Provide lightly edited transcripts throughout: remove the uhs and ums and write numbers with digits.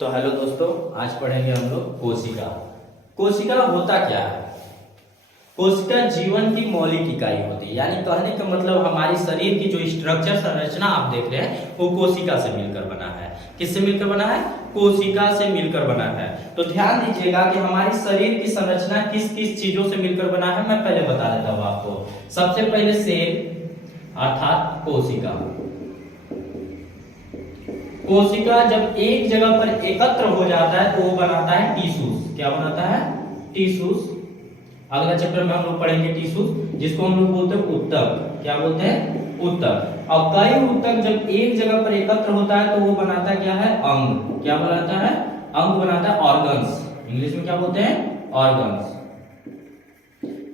तो हेलो दोस्तों, आज पढ़ेंगे हम लोग कोशिका। कोशिका होता क्या है? कोशिका जीवन की मौलिक इकाई होती है, यानी कहने का मतलब हमारी शरीर की जो स्ट्रक्चर संरचना आप देख रहे हैं वो कोशिका से मिलकर बना है। किससे मिलकर बना है? कोशिका से मिलकर बना है। तो ध्यान दीजिएगा कि हमारी शरीर की संरचना किस किस चीजों से मिलकर बना है, मैं पहले बता देता हूँ आपको। सबसे पहले सेल अर्थात कोशिका। कोशिका जब एक जगह पर एकत्र हो जाता है तो वो बनाता है टिश्यूज। क्या बनाता है? टिश्यूज। अगला चैप्टर में हम लोग पढ़ेंगे टिश्यूज, जिसको हम लोग बोलते हैं ऊतक। क्या बोलते हैं? ऊतक। और कई ऊतक जब एक जगह पर एकत्र होता है तो वो बनाता क्या है? अंग। क्या बनाता है? अंग बनाता है, ऑर्गन्स। इंग्लिश में क्या बोलते हैं? ऑर्गन्स,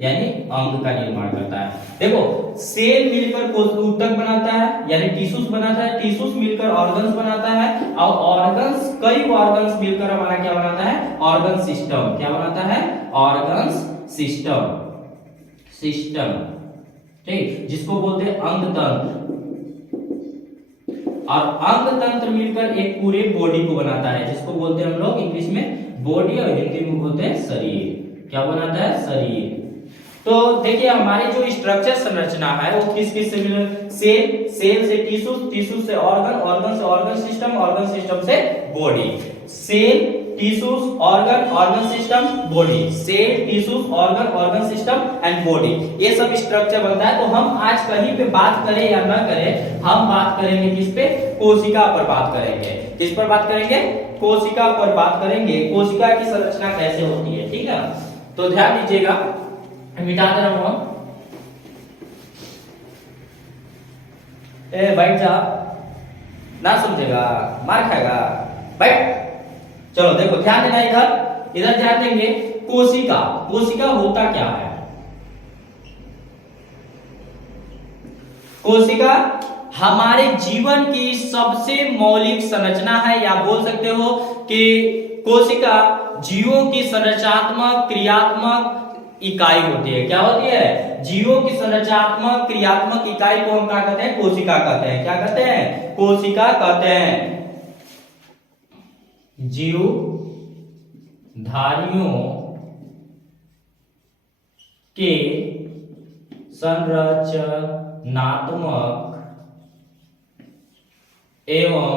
यानी अंग का निर्माण करता है। देखो, सेल मिलकर ऊतक बनाता है यानी टिश्यूज बनाता है, टिश्यूज मिलकर ऑर्गन्स बनाता है, और ऑर्गन्स कई ऑर्गन्स मिलकर हमारा क्या बनाता है? Organ system. क्या बनाता है? Organs system. सिस्टम, ठीक, जिसको बोलते हैं अंग तंत्र। और अंग तंत्र मिलकर एक पूरे बॉडी को बनाता है, जिसको बोलते हैं हम लोग इंग्लिश में बॉडी और हिंदी में बोलते हैं शरीर। क्या बनाता है? शरीर। तो देखिए, हमारी जो स्ट्रक्चर संरचना है वो किस किस से मिले? सेल, सेल से टिश्यूज, टिश्यूज से ऑर्गन, ऑर्गन से ऑर्गन सिस्टम, ऑर्गन सिस्टम से body. Cell, tissues, organ, organ system, body. Cell, tissues, organ, organ system and body, ये सब स्ट्रक्चर बनता है। तो हम आज कहीं पे बात करें या ना करें, हम बात करेंगे किस पे? कोशिका पर बात करेंगे। किस पर बात करेंगे? कोशिका पर बात करेंगे। कोशिका की संरचना कैसे होती है, ठीक है। तो ध्यान दीजिएगा, मिटा दे रहा हूं। बैठ जा, ना समझेगा मार खाएगा, बैठ। चलो देखो, ध्यान देना, इधर इधर ध्यान देंगे। कोशिका, कोशिका होता क्या है? कोशिका हमारे जीवन की सबसे मौलिक संरचना है, या बोल सकते हो कि कोशिका जीवों की संरचनात्मक क्रियात्मक इकाई होती है। क्या होती है? जीवों की संरचनात्मक क्रियात्मक इकाई को हम क्या कहते हैं? कोशिका कहते हैं। क्या कहते हैं? कोशिका कहते हैं। जीवधारियों के संरचनात्मक एवं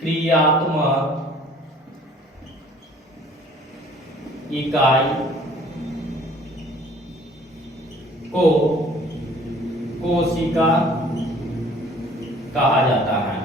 क्रियात्मक इकाई को कोशिका कहा जाता है।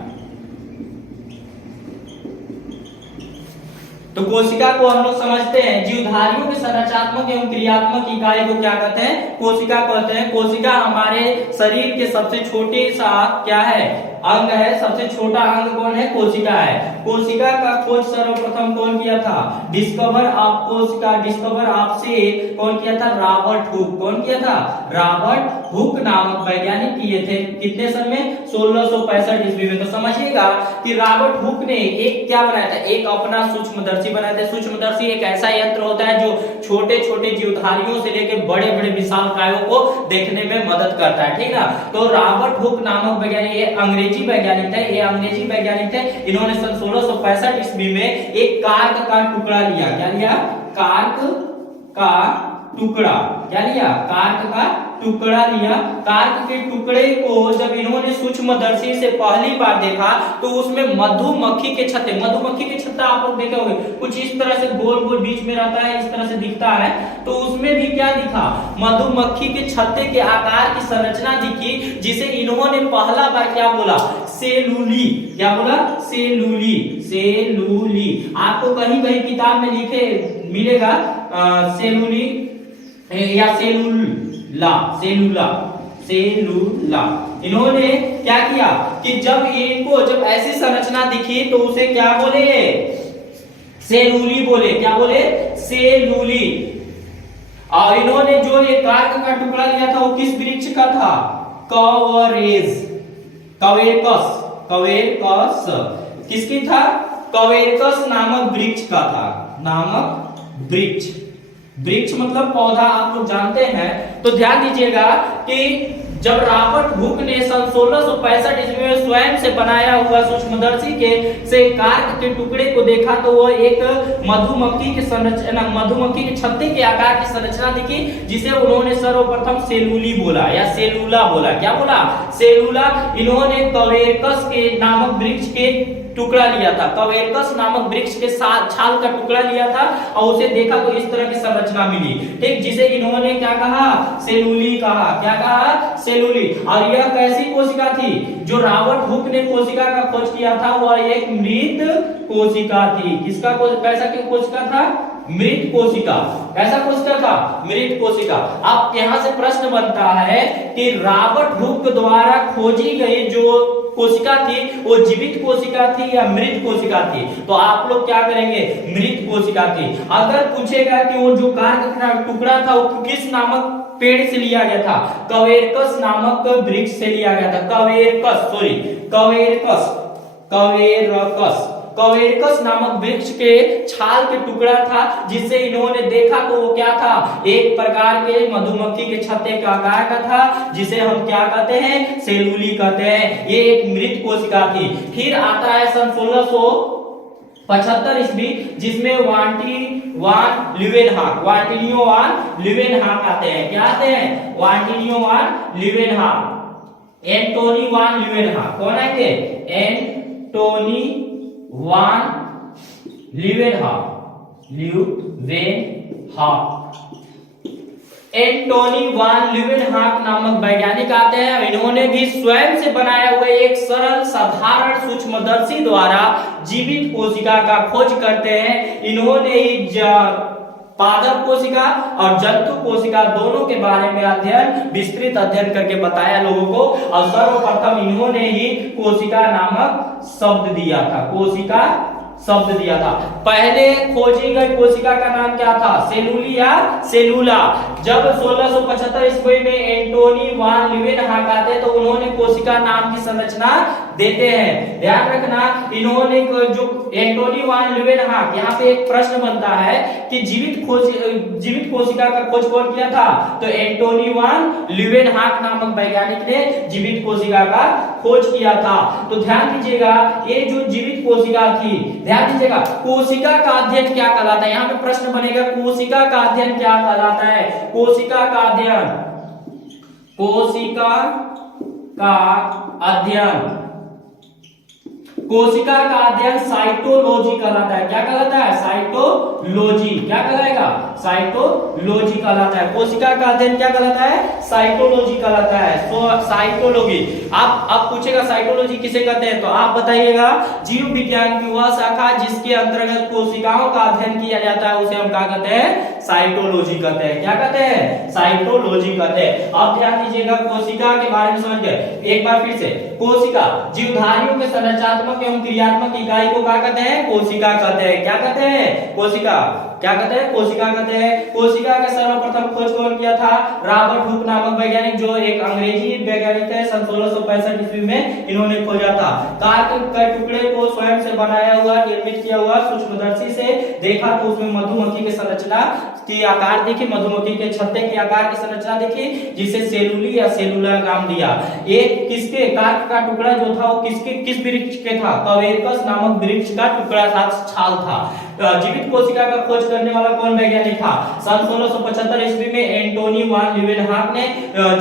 तो कोशिका को हम लोग समझते हैं, जीवधारियों के संरचनात्मक एवं क्रियात्मक इकाई को क्या कहते हैं? कोशिका कहते हैं। कोशिका हमारे शरीर के सबसे छोटे सा क्या है? अंग है। सबसे छोटा अंग कौन है? कोशिका है। कोशिका का खोज सर्वप्रथम कौन किया था? डिस्कवर ऑफ कोशिका, डिस्कवर ऑफ से कौन किया था? Robert Hooke. कौन किया था? रॉबर्ट हुक नामक वैज्ञानिक किए थे। कितने सन में? 1665 ईस्वी में। तो समझिएगा कि रॉबर्ट हुक ने एक क्या बनाया था? एक अपना सूक्ष्मदर्शी बनाया था। सूक्ष्मदर्शी एक ऐसा यंत्र होता है जो छोटे छोटे जीवधारियों से लेकर बड़े बड़े विशालकायों को देखने में मदद करता है, ठीक ना। तो रॉबर्ट हुक नामक वैज्ञानिक, ये अंग्रेजी वैज्ञानिक थे, ये अंग्रेजी वैज्ञानिक थे। इन्होंने सन 1665 ईस्वी में एक कार्क का टुकड़ा लिया। क्या लिया? कार्क का टुकड़ा। क्या लिया? कार्क का टुकड़ा लिया। कार्क के टुकड़े को जब इन्होंने सूक्ष्मदर्शी से पहली बार देखा तो उसमें मधुमक्खी के छत्ते, मधुमक्खी के छत्ता आप लोग देखे होंगे, कुछ इस तरह से गोल गोल बीच में रहता है, इस तरह से दिखता है। तो उसमें भी क्या दिखा? मधुमक्खी के छत्ते के आकार की संरचना दिखी, जिसे इन्होंने पहला बार क्या बोला? सेलुली। क्या बोला? सेलुली। सेलुली आपको कहीं कहीं किताब में लिखे मिलेगा सेलुली या सेलुला, सेलुला, सेलुला। इन्होंने क्या किया कि जब ऐसी संरचना दिखी तो उसे क्या बोले? सेलुली बोले। क्या बोले? सेलुली। और इन्होंने जो ये कार्क का टुकड़ा लिया था वो किस वृक्ष का था? कवरेज, कवेरकस, कवेरकस। किसकी था? कवेरकस नामक वृक्ष का था। नामक वृक्ष, वृक्ष मतलब पौधा, आप लोग जानते हैं। तो ध्यान दीजिएगा कि जब रॉबर्ट हुक ने सन 1665 ईस्वी में स्वयं से बनाया हुआ सूक्ष्मदर्शी के से कार्क के टुकड़े को देखा तो वह एक मधुमक्खी की संरचना, मधुमक्खी के छत्ते के आकार की संरचना दिखी, जिसे उन्होंने सर्वप्रथम सेलुली बोला या सेलुला बोला। क्या बोला? सेलुला। इन्होंने कवेरकस के नामक वृक्ष के टुकड़ा लिया था, कवेरकस नामक वृक्ष के छाल का टुकड़ा लिया था और उसे देखा तो इस तरह की संरचना मिली, ठीक, जिसे इन्होंने क्या कहा? सेलुली कहा। क्या कहा? सेलुली। और यह कैसी कोशिका थी? जो रॉबर्ट हुक ने कोशिका का खोज किया था वह एक मृत कोशिका थी। किसका कैसा कोशिका था? मृत कोशिका। कैसा कोशिका था? मृत कोशिका। अब यहां से प्रश्न बनता है कि रॉबर्ट हुक द्वारा खोजी गई जो कोशिका थी वो जीवित कोशिका थी या मृत कोशिका थी? तो आप लोग क्या करेंगे? मृत कोशिका थी। अगर पूछेगा कि वो जो कार्क का टुकड़ा था वो किस नामक पेड़ से लिया गया था? कवेरकस नामक वृक्ष से लिया गया था। कवेरकस नामक वृक्ष के छाल के टुकड़ा था, जिससे इन्होंने देखा तो वो क्या था? एक प्रकार के मधुमक्खी के छत्ते का आकार का था, जिसे हम क्या कहते हैं? सेलुली कहते हैं। ये एक मृत कोशिका थी। फिर आता है सन 1675 ईस्वी, जिसमें वांटिनियो वान ल्यूवेनहाक आते हैं। क्या आते हैं? वांटिनियो वान ल्यूवेनहाक, एंटोनी वान ल्यूवेनहाक। कौन आएंगे? एंटोनी वान ल्यूवेनहाक। एंटोनी वान ल्यूवेनहाक नामक वैज्ञानिक आते हैं। इन्होंने भी स्वयं से बनाए हुए एक सरल साधारण सूक्ष्मदर्शी द्वारा जीवित कोशिका का खोज करते हैं। इन्होंने ही पादप कोशिका और जंतु कोशिका दोनों के बारे में विस्तृत अध्ययन करके बताया लोगों को। और सर्वप्रथम इन्होंने ही कोशिका नामक शब्द दिया था। कोशिका शब्द दिया था। पहले खोजी गई कोशिका का नाम क्या था? सेलुली या सेलुला। जब 1675 ईस्वी में एंटोनी वान ल्यूवेनहाक आते तो उन्होंने कोशिका नाम की संरचना देते हैं। ध्यान रखना, इन्होंने जो एंटोनी वान ल्यूवेनहाक, यहाँ पे एक प्रश्न बनता है कि जीवित कोशिका का खोज कौन किया था? तो एंटोनी वान ल्यूवेनहाक नामक वैज्ञानिक ने जीवित कोशिका का खोज किया था। तो ध्यान दीजिएगा, ये जो जीवित कोशिका थी, ध्यान दीजिएगा, कोशिका का अध्ययन क्या कहलाता है? यहाँ पे प्रश्न बनेगा, कोशिका का अध्ययन क्या कहलाता है? कोशिका का अध्ययन, कोशिका का अध्ययन साइटोलॉजी कहलाता है। क्या कहलाता है? साइटोलॉजी। क्या कहलाएगा? साइटोलॉजी कहलाता है। कोशिका का अध्ययन क्या कहलाता है? साइटोलॉजी कहलाता है। साइटोलॉजी। आप अब पूछेगा साइटोलॉजी किसे कहते हैं, तो आप बताइएगा, जीव विज्ञान की वह शाखा जिसके अंतर्गत कोशिकाओं का अध्ययन किया जाता है उसे हम क्या कहते हैं? साइटोलॉजी कहते हैं। क्या कहते हैं? साइटोलॉजी कहते हैं। अब ध्यान दीजिएगा, कोशिका के बारे में समझ गए। एक बार फिर से, कोशिका जीवधारियों के संरचनात्मक एवं क्रियात्मक इकाई को क्या कहते हैं? कोशिका कहते हैं। क्या कहते हैं? कोशिका। क्या कहते हैं? कोशिका कहते हैं। कोशिका का सर्वप्रथम खोज कौन किया था? रॉबर्ट हुक नामक वैज्ञानिक, जो एक अंग्रेजी वैज्ञानिक थे। सन 1665 ईस्वी में इन्होंने खोजा था। कार्क के टुकड़े को स्वयं से बनाया हुआ, निर्मित किया हुआ सूक्ष्मदर्शी से देखा तो उसमें मधुमक्खी की संरचना की आकार दिखी, मधुमक्खी के छत्ते के आकार की संरचना दिखी, जिसे सेलुली या सेलुला नाम दिया। एक किसके कार्क का टुकड़ा जो था वो किस वृक्ष के था? कवेरकस नामक वृक्ष का टुकड़ा था, छाल था। जीवित कोशिका का खोज करने वाला कौन वैज्ञानिक था? सन 1675 ईस्वी में एंटोनी वान ल्यूवेनहाक ने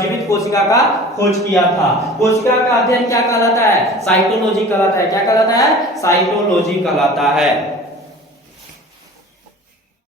जीवित कोशिका का खोज किया था। कोशिका का अध्ययन क्या कहलाता है? साइटोलॉजी कहलाता है। क्या कहलाता है? साइटोलॉजी कहलाता है।